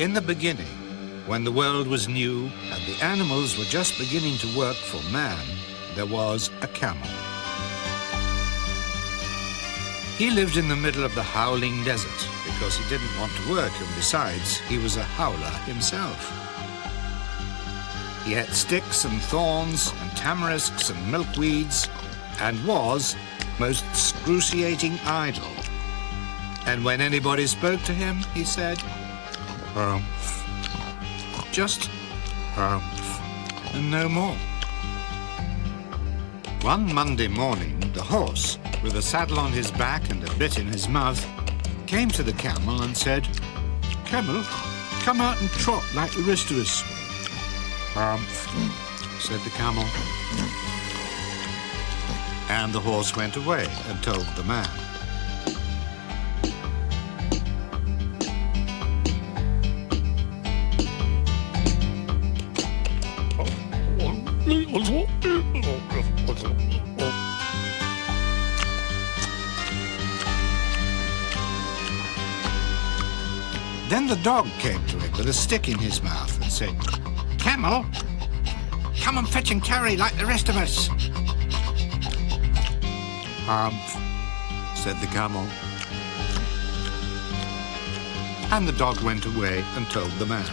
In the beginning, when the world was new and the animals were just beginning to work for man, there was a camel. He lived in the middle of the howling desert because he didn't want to work, and besides, he was a howler himself. He ate sticks and thorns and tamarisks and milkweeds and was most excruciating idle. And when anybody spoke to him, he said, "Humph." Just humph, and no more. One Monday morning, the horse, with a saddle on his back and a bit in his mouth, came to the camel and said, "Camel, come out and trot like the rest of us." "Humph," said the camel. And the horse went away and told the man. Then the dog came to him with a stick in his mouth and said, "Camel, come and fetch and carry like the rest of us." "Hump," said the camel. And the dog went away and told the man.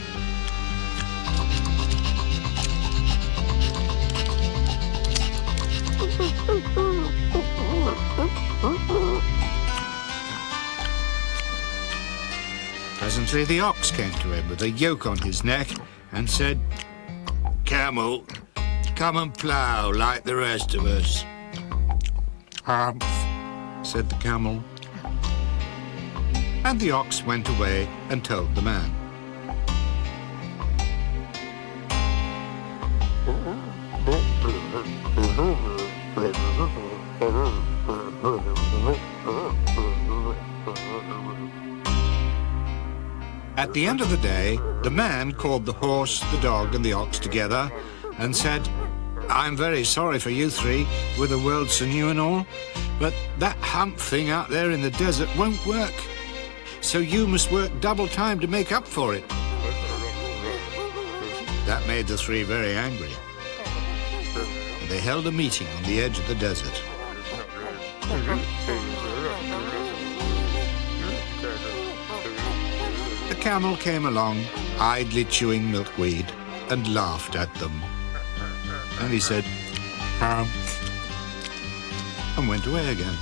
Presently the ox came to him with a yoke on his neck and said, "Camel, come and plough like the rest of us." "Hump," said the camel. And the ox went away and told the man. At the end of the day, the man called the horse, the dog, and the ox together and said, "I'm very sorry for you three, with the world so new and all, but that hump thing out there in the desert won't work. So you must work double time to make up for it." That made the three very angry. And they held a meeting on the edge of the desert. The camel came along, idly chewing milkweed, and laughed at them. And he said, "Humph," and went away again.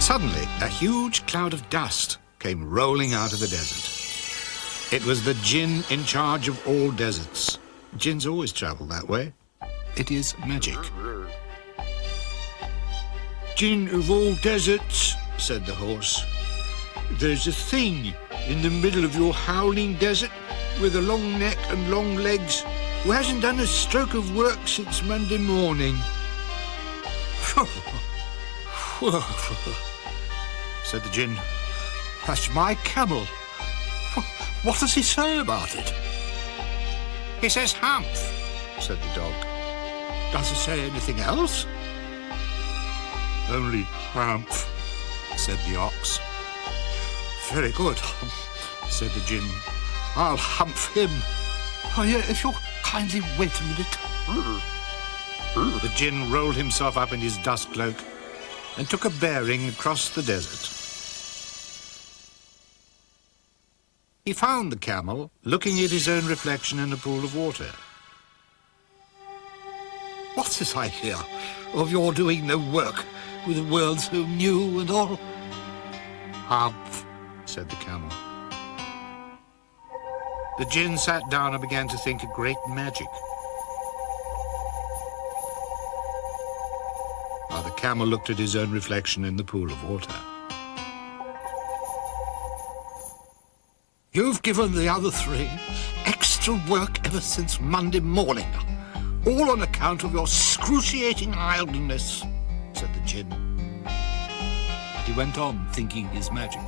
Suddenly, a huge cloud of dust came rolling out of the desert. It was the djinn in charge of all deserts. Jinns always travel that way. It is magic. "Djinn of all deserts," said the horse, "there's a thing in the middle of your howling desert with a long neck and long legs who hasn't done a stroke of work since Monday morning." Said the djinn, "That's my camel. What does he say about it?" "He says hump," said the dog. "Does he say anything else?" "Only hump," said the ox. "Very good," said the djinn. "I'll hump him. Oh, yeah, if you'll kindly wait a minute." The djinn rolled himself up in his dust cloak and took a bearing across the desert. He found the camel looking at his own reflection in a pool of water. "What's this I hear of your doing no work with a world so new and all?" "Hump," said the camel. The djinn sat down and began to think a great magic. While the camel looked at his own reflection in the pool of water. "You've given the other three extra work ever since Monday morning, all on account of your excruciating idleness," said the djinn. And he went on thinking his magic.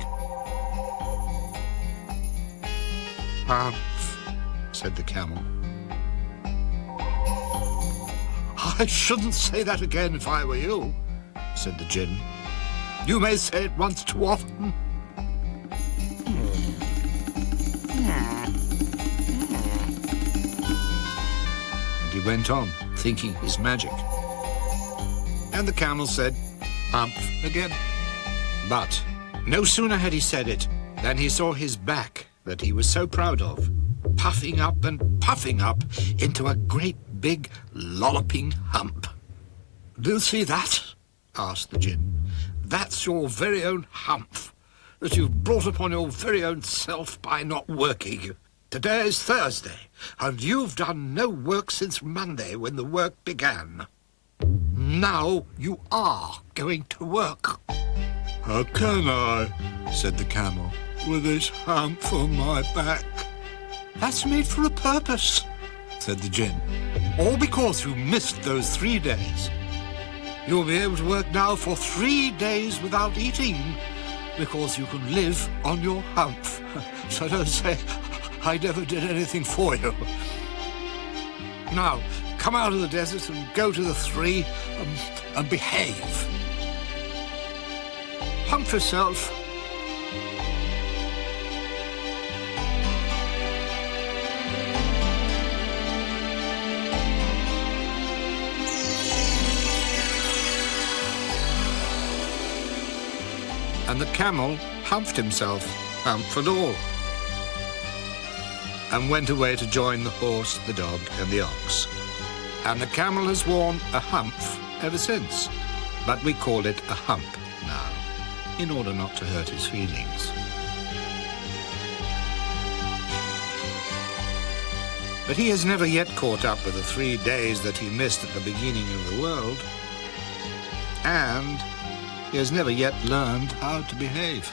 "Humph," said the camel. "I shouldn't say that again if I were you," said the djinn. "You may say it once too often." he went on, thinking his magic. And the camel said, "Hump," again. But no sooner had he said it than he saw his back that he was so proud of, puffing up and puffing up into a great big lolloping hump. "Do you see that?" asked the Djinn. "That's your very own hump that you've brought upon your very own self by not working. Today is Thursday, and you've done no work since Monday when the work began. Now you are going to work." "How can I," said the camel, "with this hump on my back?" "That's made for a purpose," said the Djinn. "All because you missed those 3 days. You'll be able to work now for 3 days without eating, because you can live on your hump. So don't say, I never did anything for you. Now, come out of the desert and go to the 3 and behave. Hump yourself." And the camel humped himself, hump and all, and went away to join the horse, the dog, and the ox. And the camel has worn a hump ever since, but we call it a hump now, in order not to hurt his feelings. But he has never yet caught up with the 3 days that he missed at the beginning of the world, and he has never yet learned how to behave.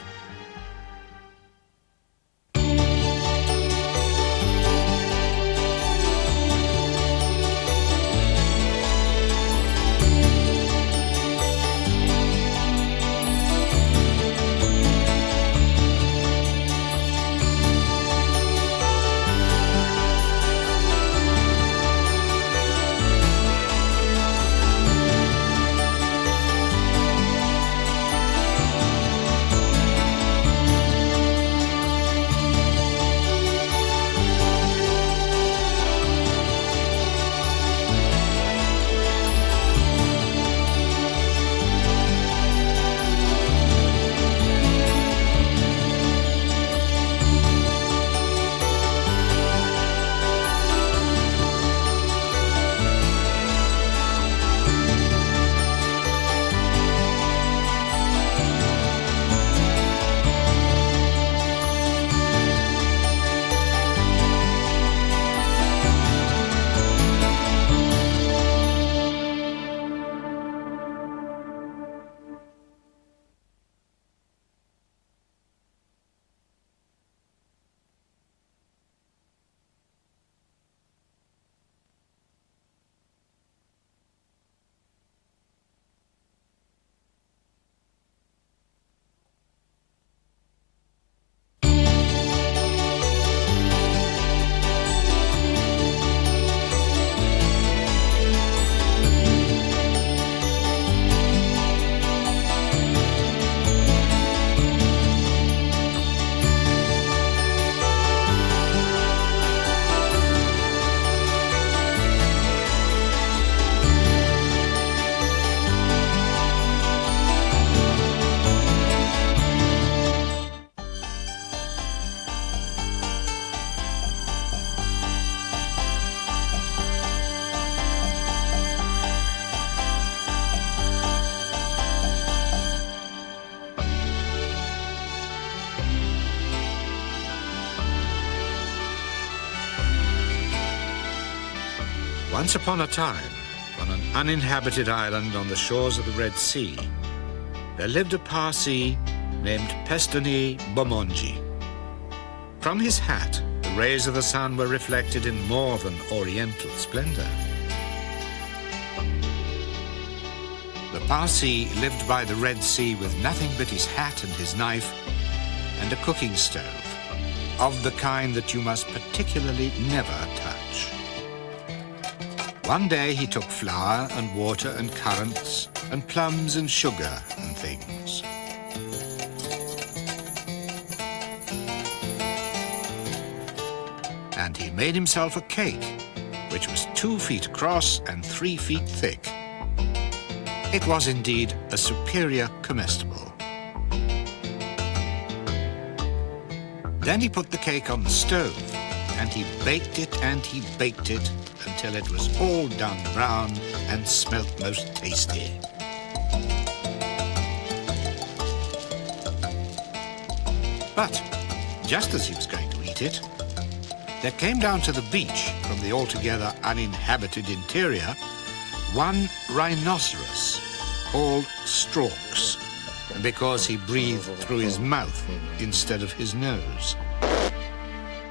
Once upon a time, on an uninhabited island on the shores of the Red Sea, there lived a Parsi named Pestoni Bomonji. From his hat, the rays of the sun were reflected in more than oriental splendor. The Parsi lived by the Red Sea with nothing but his hat and his knife and a cooking stove, of the kind that you must particularly never touch. One day he took flour and water and currants and plums and sugar and things. And he made himself a cake which was 2 feet across and 3 feet thick. It was indeed a superior comestible. Then he put the cake on the stove, and he baked it and he baked it until it was all done brown and smelt most tasty. But just as he was going to eat it, there came down to the beach from the altogether uninhabited interior one rhinoceros called Storks, because he breathed through his mouth instead of his nose.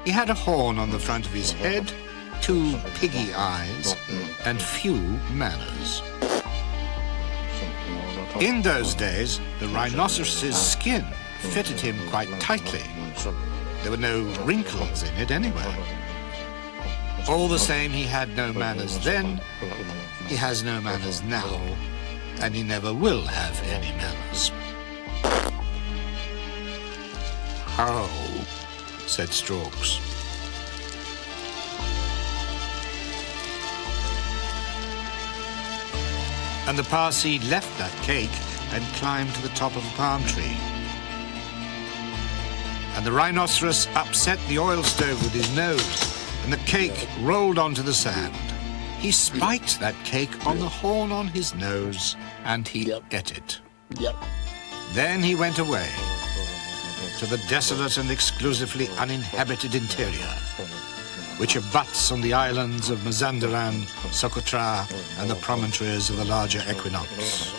He had a horn on the front of his head, 2 piggy eyes, and few manners. In those days, the rhinoceros's skin fitted him quite tightly. There were no wrinkles in it anywhere. All the same, he had no manners then, he has no manners now, and he never will have any manners. "How?" said Storks. And the Parsee left that cake and climbed to the top of a palm tree. And the rhinoceros upset the oil stove with his nose, and the cake rolled onto the sand. He spiked that cake on the horn on his nose, and he ate it. Then he went away to the desolate and exclusively uninhabited interior, which abuts on the islands of Mazandaran, Socotra, and the promontories of the larger equinox.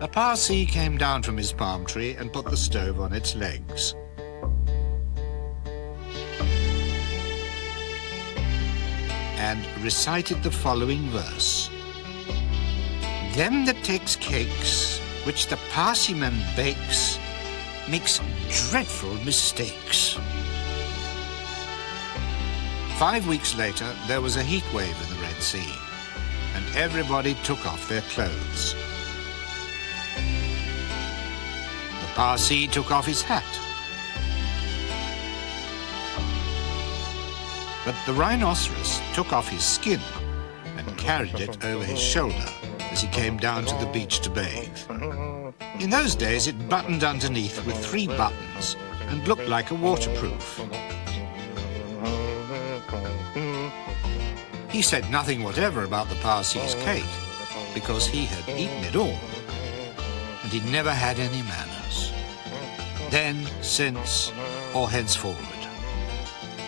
A Parsee came down from his palm tree and put the stove on its legs. And recited the following verse. "Them that takes cakes, which the Parseeman bakes, makes dreadful mistakes." 5 weeks later, there was a heat wave in the Red Sea, and everybody took off their clothes. The Parsee took off his hat. But the rhinoceros took off his skin and carried it over his shoulder as he came down to the beach to bathe. In those days, it buttoned underneath with 3 buttons and looked like a waterproof. He said nothing whatever about the Parsee's cake, because he had eaten it all, and he'd never had any manners. Then, since, or henceforward.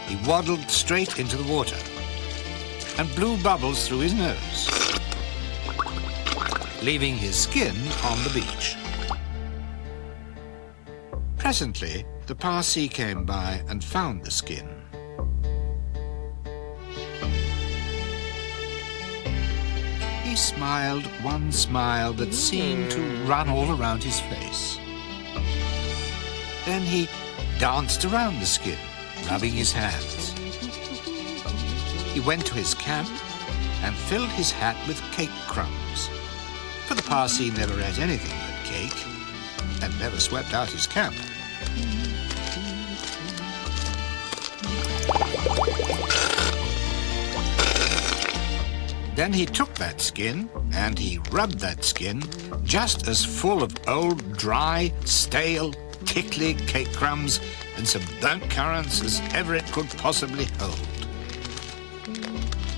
He waddled straight into the water and blew bubbles through his nose, leaving his skin on the beach. Presently, the Parsee came by and found the skin. He smiled one smile that seemed to run all around his face. Then he danced around the skin, rubbing his hands. He went to his camp and filled his hat with cake crumbs, for the Parsee never ate anything but cake and never swept out his camp. Then he took that skin and he rubbed that skin just as full of old, dry, stale, tickly cake crumbs and some burnt currants as ever it could possibly hold.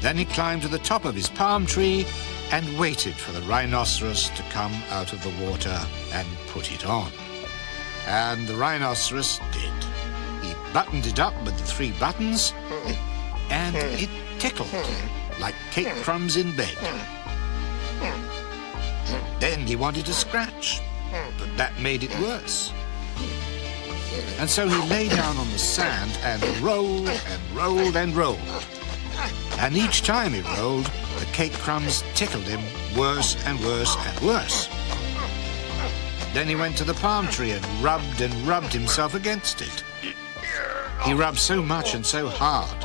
Then he climbed to the top of his palm tree and waited for the rhinoceros to come out of the water and put it on. And the rhinoceros did. He buttoned it up with the 3 buttons, and it tickled like cake crumbs in bed. Then he wanted to scratch, but that made it worse. And so he lay down on the sand and rolled and rolled and rolled. And each time he rolled, the cake crumbs tickled him worse and worse and worse. Then he went to the palm tree and rubbed himself against it. He rubbed so much and so hard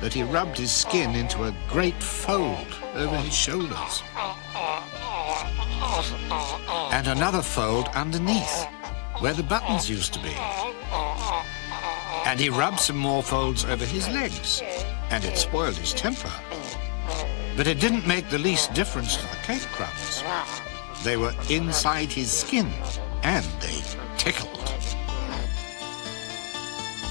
that he rubbed his skin into a great fold over his shoulders. And another fold underneath, where the buttons used to be. And he rubbed some more folds over his legs, and it spoiled his temper. But it didn't make the least difference to the cake crumbs. They were inside his skin, and they tickled.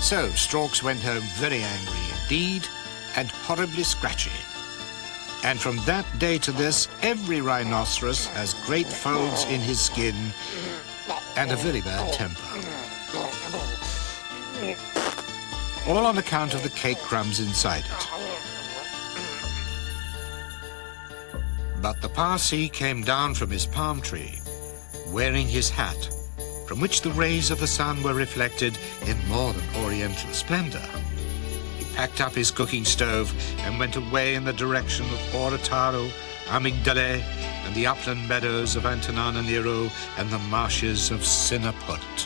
So Storks went home very angry indeed, and horribly scratchy. And from that day to this, every rhinoceros has great folds in his skin and a very bad temper. All on account of the cake crumbs inside it. But the Parsee came down from his palm tree, wearing his hat, from which the rays of the sun were reflected in more than oriental splendor. He packed up his cooking stove and went away in the direction of Orotaro, Amygdala, and the upland meadows of Antananarivo and the marshes of Sinaput.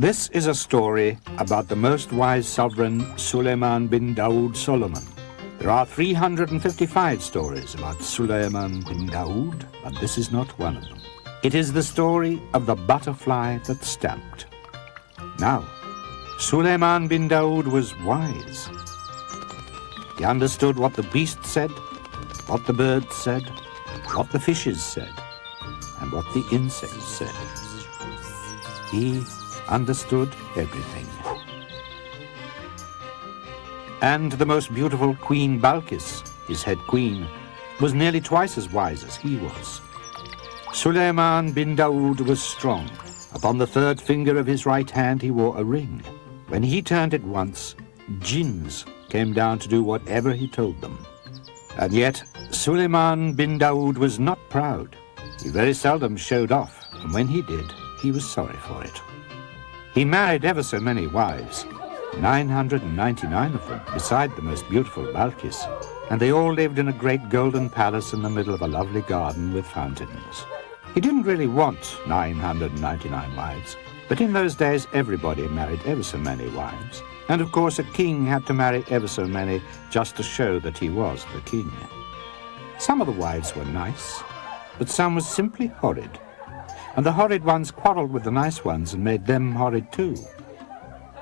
This is a story about the most wise sovereign Suleiman bin Dawood Solomon. There are 355 stories about Suleiman bin Dawood, but this is not one of them. It is the story of the butterfly that stamped. Now, Suleiman bin Dawood was wise. He understood what the beasts said, what the birds said, what the fishes said, and what the insects said. He understood everything. And the most beautiful Queen Balkis, his head queen, was nearly twice as wise as he was. Suleiman bin Dawood was strong. Upon the third finger of his right hand he wore a ring. When he turned it once, jinns came down to do whatever he told them. And yet, Suleiman bin Dawood was not proud. He very seldom showed off, and when he did, he was sorry for it. He married ever so many wives, 999 of them, beside the most beautiful Balkis, and they all lived in a great golden palace in the middle of a lovely garden with fountains. He didn't really want 999 wives, but in those days everybody married ever so many wives, and of course a king had to marry ever so many just to show that he was the king. Some of the wives were nice, but some were simply horrid. And the horrid ones quarrelled with the nice ones and made them horrid too.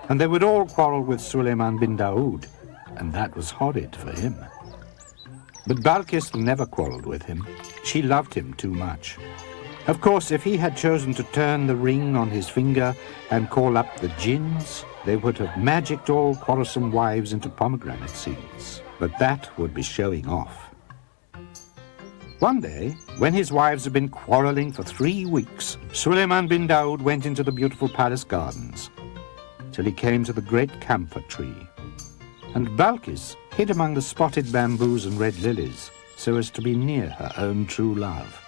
And they would all quarrel with Suleiman bin Daoud, and that was horrid for him. But Balkis never quarrelled with him. She loved him too much. Of course, if he had chosen to turn the ring on his finger and call up the jinns, they would have magicked all quarrelsome wives into pomegranate seeds. But that would be showing off. One day, when his wives had been quarrelling for 3 weeks, Suleiman bin Daoud went into the beautiful palace gardens till he came to the great camphor tree. And Balkis hid among the spotted bamboos and red lilies so as to be near her own true love.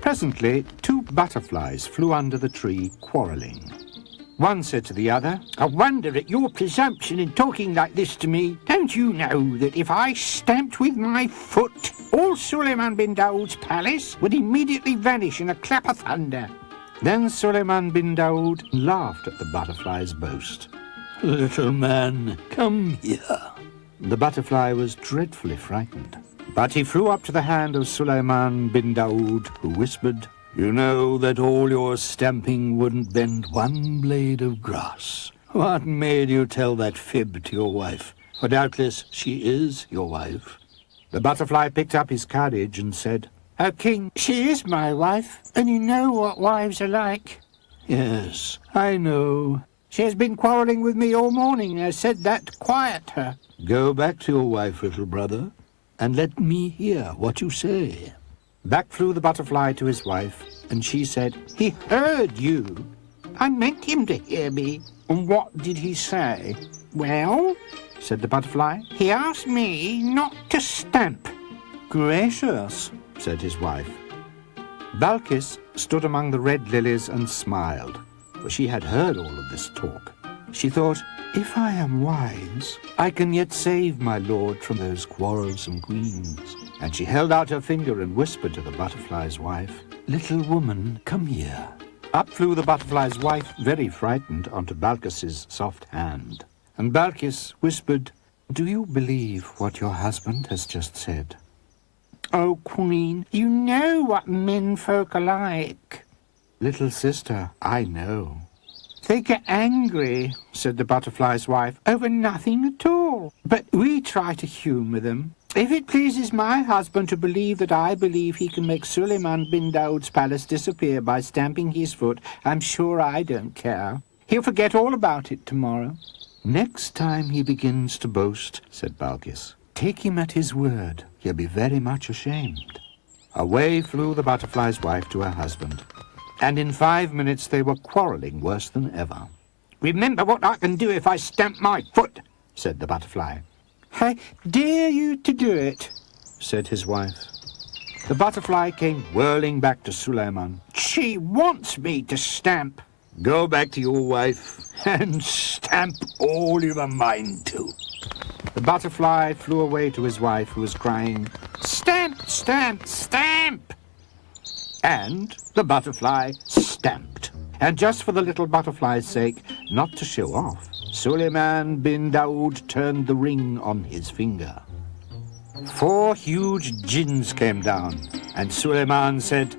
Presently, 2 butterflies flew under the tree, quarrelling. One said to the other, "I wonder at your presumption in talking like this to me. Don't you know that if I stamped with my foot, all Suleiman bin Daoud's palace would immediately vanish in a clap of thunder?" Then Suleiman bin Daoud laughed at the butterfly's boast. "Little man, come here." The butterfly was dreadfully frightened. But he flew up to the hand of Suleiman bin Daoud, who whispered, "You know that all your stamping wouldn't bend one blade of grass. What made you tell that fib to your wife? For doubtless she is your wife." The butterfly picked up his courage and said, "O King, she is my wife, and you know what wives are like." "Yes, I know." "She has been quarrelling with me all morning. I said that to quiet her." "Go back to your wife, little brother, and let me hear what you say." Back flew the butterfly to his wife, and she said, "He heard you. I meant him to hear me." "And what did he say?" "Well," said the butterfly, "he asked me not to stamp." "Gracious," said his wife. Balkis stood among the red lilies and smiled, for she had heard all of this talk. She thought, "If I am wise, I can yet save my lord from those quarrelsome queens." And she held out her finger and whispered to the butterfly's wife, "Little woman, come here." Up flew the butterfly's wife, very frightened, onto Balkis's soft hand. And Balkis whispered, "Do you believe what your husband has just said?" "Oh, Queen, you know what men folk are like." "Little sister, I know." "They get angry," said the butterfly's wife, "over nothing at all. But we try to humour them. If it pleases my husband to believe that I believe he can make Suleiman bin Daoud's palace disappear by stamping his foot, I'm sure I don't care. He'll forget all about it tomorrow." "Next time he begins to boast," said Balkis, "take him at his word. He'll be very much ashamed." Away flew the butterfly's wife to her husband, and in 5 minutes they were quarrelling worse than ever. "Remember what I can do if I stamp my foot," said the butterfly. "I dare you to do it," said his wife. The butterfly came whirling back to Suleiman. "She wants me to stamp." "Go back to your wife and stamp all you've a mind to." The butterfly flew away to his wife, who was crying, "Stamp, stamp, stamp!" And the butterfly stamped. And just for the little butterfly's sake, not to show off, Suleiman bin Daoud turned the ring on his finger. 4 huge jinns came down, and Suleiman said,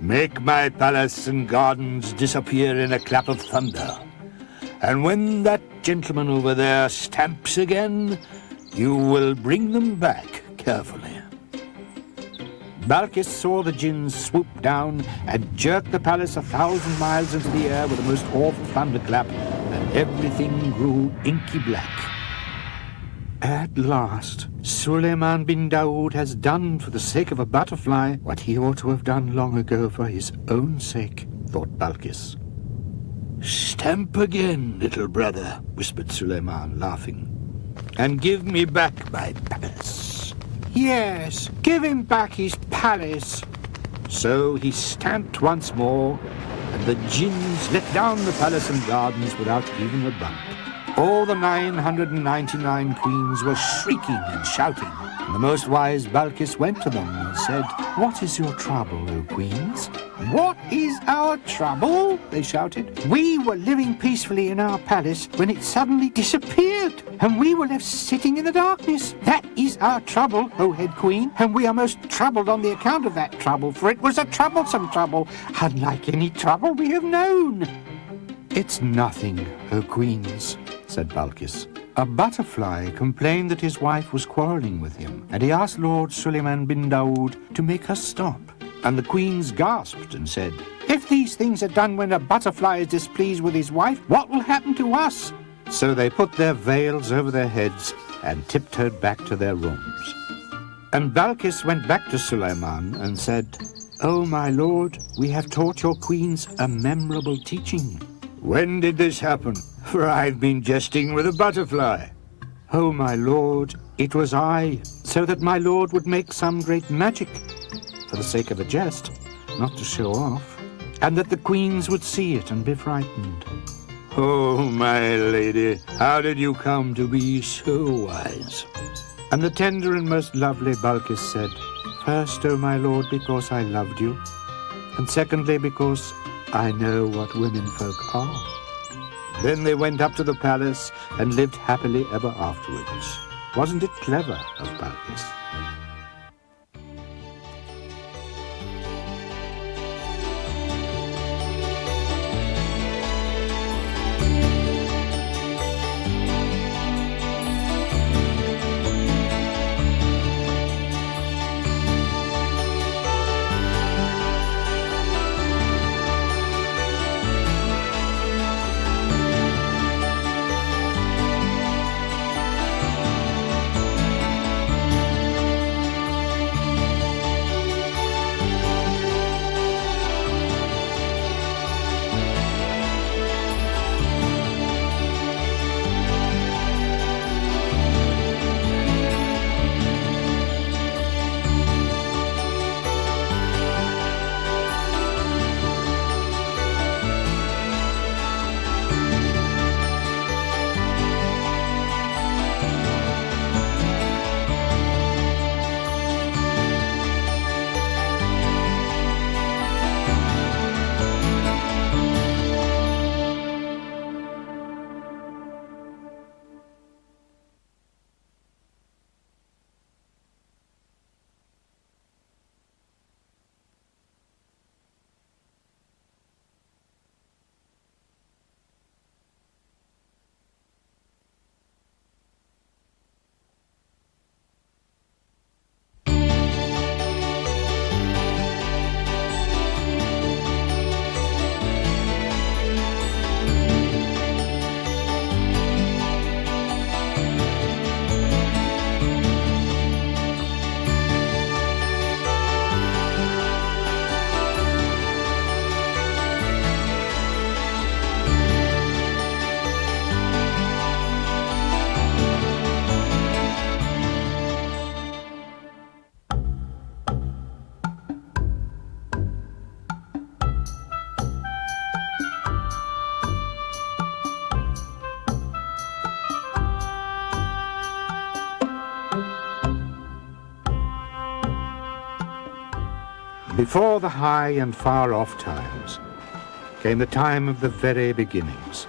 "Make my palace and gardens disappear in a clap of thunder. And when that gentleman over there stamps again, you will bring them back carefully." Balkis saw the jinns swoop down and jerk the palace 1,000 miles into the air with a most awful thunderclap, and everything grew inky black. At last, Suleiman bin Daoud has done for the sake of a butterfly what he ought to have done long ago for his own sake, thought Balkis. "Stamp again, little brother," whispered Suleiman, laughing, "and give me back my palace." "Yes, give him back his palace." So he stamped once more, and the jinns let down the palace and gardens without even a bump. All the 999 queens were shrieking and shouting. And the most wise Balkis went to them and said, "What is your trouble, O queens?" "What is our trouble?" they shouted. "We were living peacefully in our palace when it suddenly disappeared, and we were left sitting in the darkness. That is our trouble, O head queen, and we are most troubled on the account of that trouble, for it was a troublesome trouble, unlike any trouble we have known." "It's nothing, O queens," said Balkis. "A butterfly complained that his wife was quarrelling with him, and he asked Lord Suleiman bin Daoud to make her stop. And the queens gasped and said, 'If these things are done when a butterfly is displeased with his wife, what will happen to us?' So they put their veils over their heads and tiptoed back to their rooms. And Balkis went back to Suleiman and said, 'Oh, my lord, we have taught your queens a memorable teaching.' When did this happen? For I've been jesting with a butterfly. "Oh, my lord, it was I, so that my lord would make some great magic, for the sake of a jest, not to show off, and that the queens would see it and be frightened." Oh, my lady, how did you come to be so wise? And the tender and most lovely Balkis said, "First, O my lord, because I loved you, and secondly, because I know what women folk are." Then they went up to the palace and lived happily ever afterwards. Wasn't it clever of Balkis? Before the high and far-off times came the time of the very beginnings,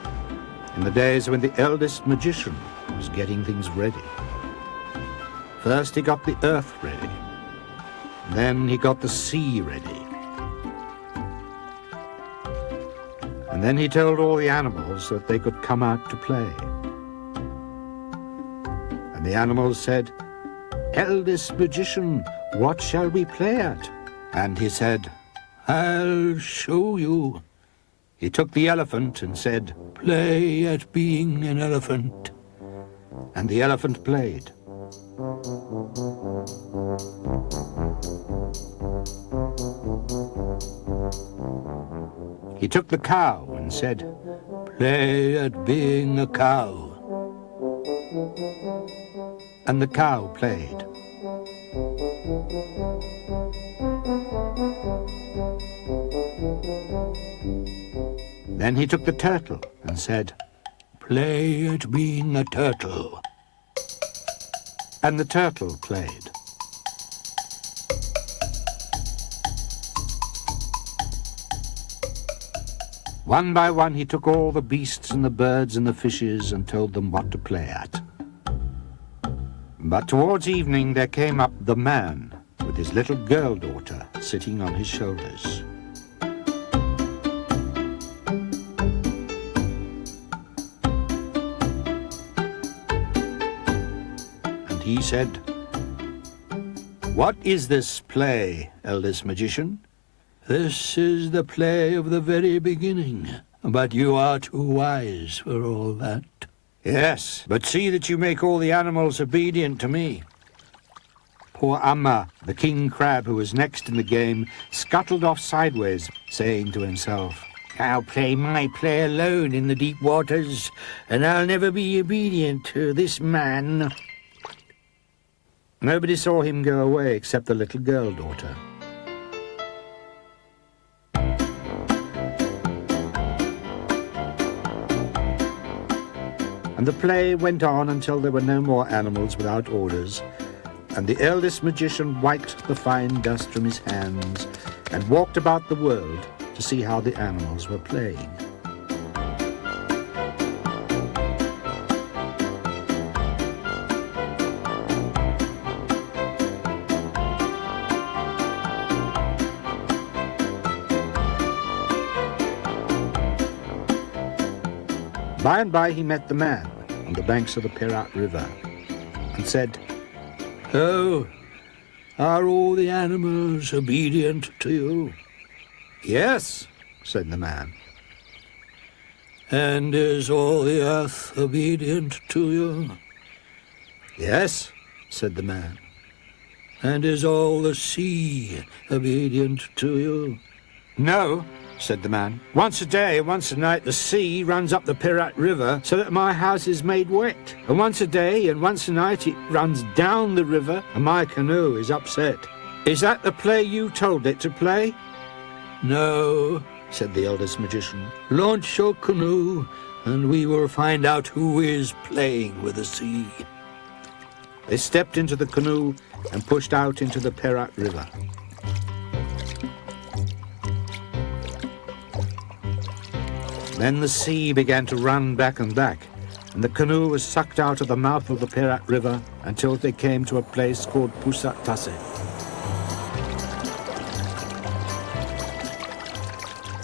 in the days when the eldest magician was getting things ready. First he got the earth ready, then he got the sea ready, and then he told all the animals that they could come out to play. And the animals said, "Eldest magician, what shall we play at?" And he said, "I'll show you." He took the elephant and said, "Play at being an elephant." And the elephant played. He took the cow and said, "Play at being a cow." And the cow played. Then he took the turtle and said, "Play at being a turtle." and the turtle played. One by one he took all the beasts and the birds and the fishes and told them what to play at. But towards evening there came up the man with his little girl daughter sitting on his shoulders. And he said, "What is this play, eldest magician?" "This is the play of the very beginning, but you are too wise for all that." "Yes, but see that you make all the animals obedient to me." Poor Amma, the king crab who was next in the game, scuttled off sideways, saying to himself, "I'll play my play alone in the deep waters, and I'll never be obedient to this man." Nobody saw him go away except the little girl daughter. And the play went on until there were no more animals without orders, and the eldest magician wiped the fine dust from his hands and walked about the world to see how the animals were playing. By and by he met the man on the banks of the Perat River and said, "Oh, are all the animals obedient to you?" "Yes," said the man. "And is all the earth obedient to you?" "Yes," said the man. "And is all the sea obedient to you?" "No," said the man. "Once a day and once a night the sea runs up the Perat River so that my house is made wet. And once a day and once a night it runs down the river and my canoe is upset. Is that the play you told it to play?" "No," said the eldest magician. "Launch your canoe and we will find out who is playing with the sea." They stepped into the canoe and pushed out into the Perat River. Then the sea began to run back and back, and the canoe was sucked out of the mouth of the Perat River until they came to a place called Pusat Tase.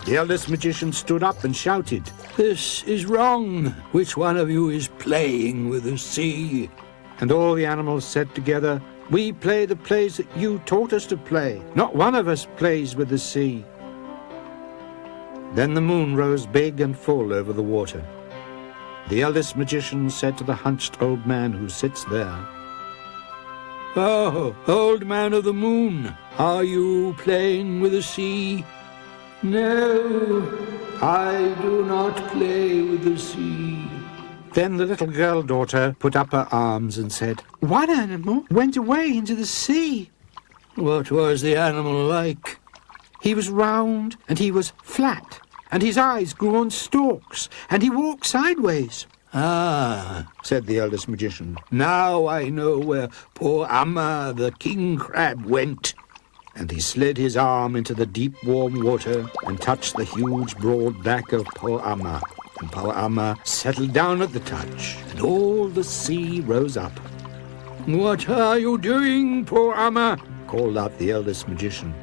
The eldest magician stood up and shouted, "This is wrong! Which one of you is playing with the sea?" And all the animals said together, "We play the plays that you taught us to play. Not one of us plays with the sea." Then the moon rose big and full over the water. The eldest magician said to the hunched old man who sits there, "Oh, old man of the moon, are you playing with the sea?" "No, I do not play with the sea." Then the little girl daughter put up her arms and said, "One animal went away into the sea." "What was the animal like?" "He was round and he was flat, and his eyes grew on stalks, and he walked sideways." "Ah," said the eldest magician, "now I know where poor Amma, the king crab, went." And he slid his arm into the deep warm water and touched the huge broad back of poor Amma. And poor Amma settled down at the touch, and all the sea rose up. "What are you doing, poor Amma?" called out the eldest magician.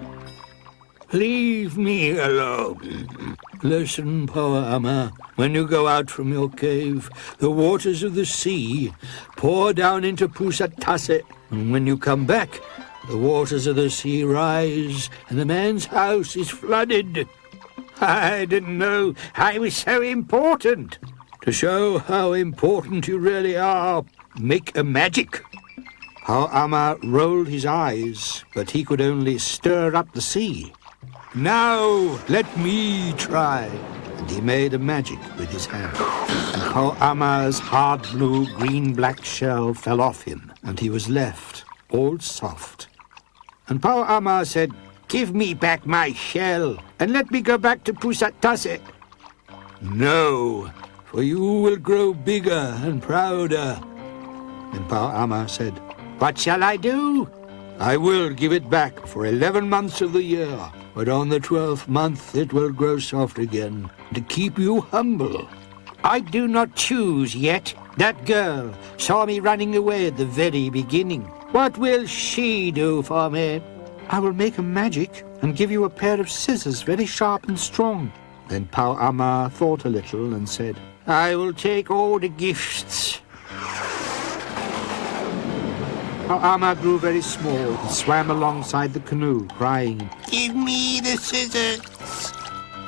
"Leave me alone. Listen, poor Amma, when you go out from your cave, the waters of the sea pour down into Pusat Tase, and when you come back, the waters of the sea rise, and the man's house is flooded." "I didn't know I was so important." "To show how important you really are, make a magic." Poor Amma rolled his eyes, but he could only stir up the sea. "Now let me try." And he made a magic with his hand. And poor Amma's hard blue green-black shell fell off him, and he was left all soft. And poor Amma said, "Give me back my shell, and let me go back to Pusat Tase." "No, for you will grow bigger and prouder." And poor Amma said, What shall I do? I will give it back for 11 months of the year, but on the 12th month it will grow soft again, to keep you humble. I do not choose yet. That girl saw me running away at the very beginning. What will she do for me? I will make a magic and give you a pair of scissors very sharp and strong. Then Pau'ama thought a little and said, I will take all the gifts. Pau'ama grew very small and swam alongside the canoe, crying, Give me the scissors.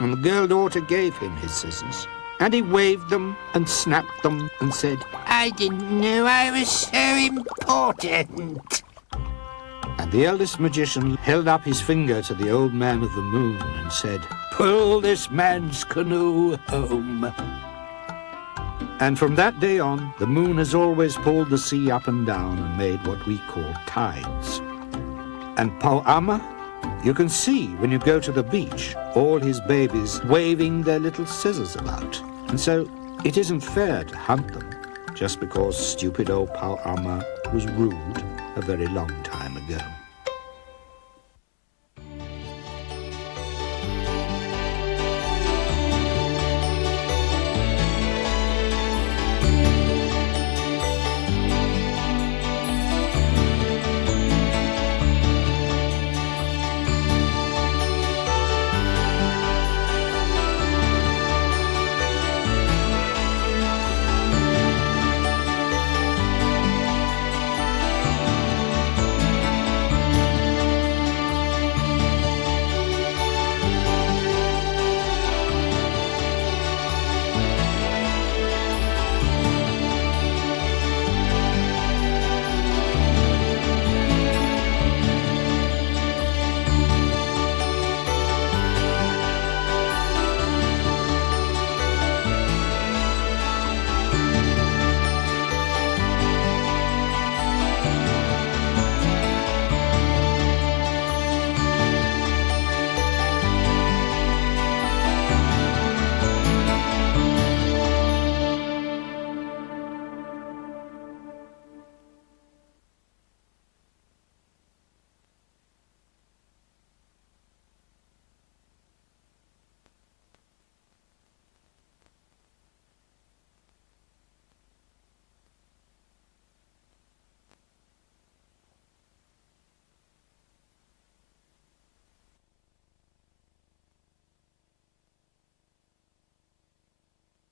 And the girl daughter gave him his scissors. And he waved them and snapped them and said, I didn't know I was so important. And the eldest magician held up his finger to the old man of the moon and said, Pull this man's canoe home. And from that day on, the moon has always pulled the sea up and down and made what we call tides. And Pau'ama, you can see when you go to the beach, all his babies waving their little scissors about. And so it isn't fair to hunt them just because stupid old Pau'ama was rude a very long time ago.